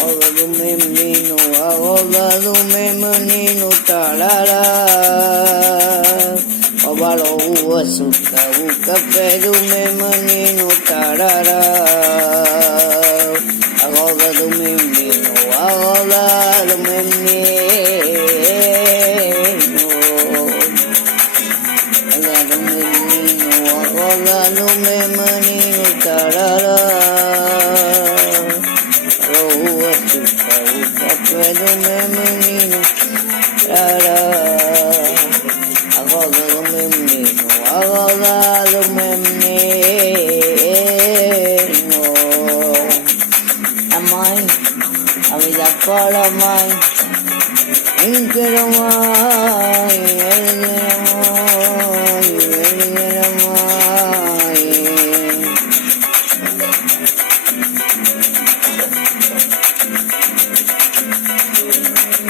Roda do meu menino, a roda do meu menino, tarará. Roubaram o açúcar, o café do meu menino, tarará. A roda do meu menino, a roda do meu menino. A roda do meu menino, a roda do meu menino, tarará. O açúcar, o café do meu menino, tarará. A roda do meu menino, a roda do meu menino. A mãe, a vida para a mãe. Eu quero mãe, eu quero mãe, eu quero mãe.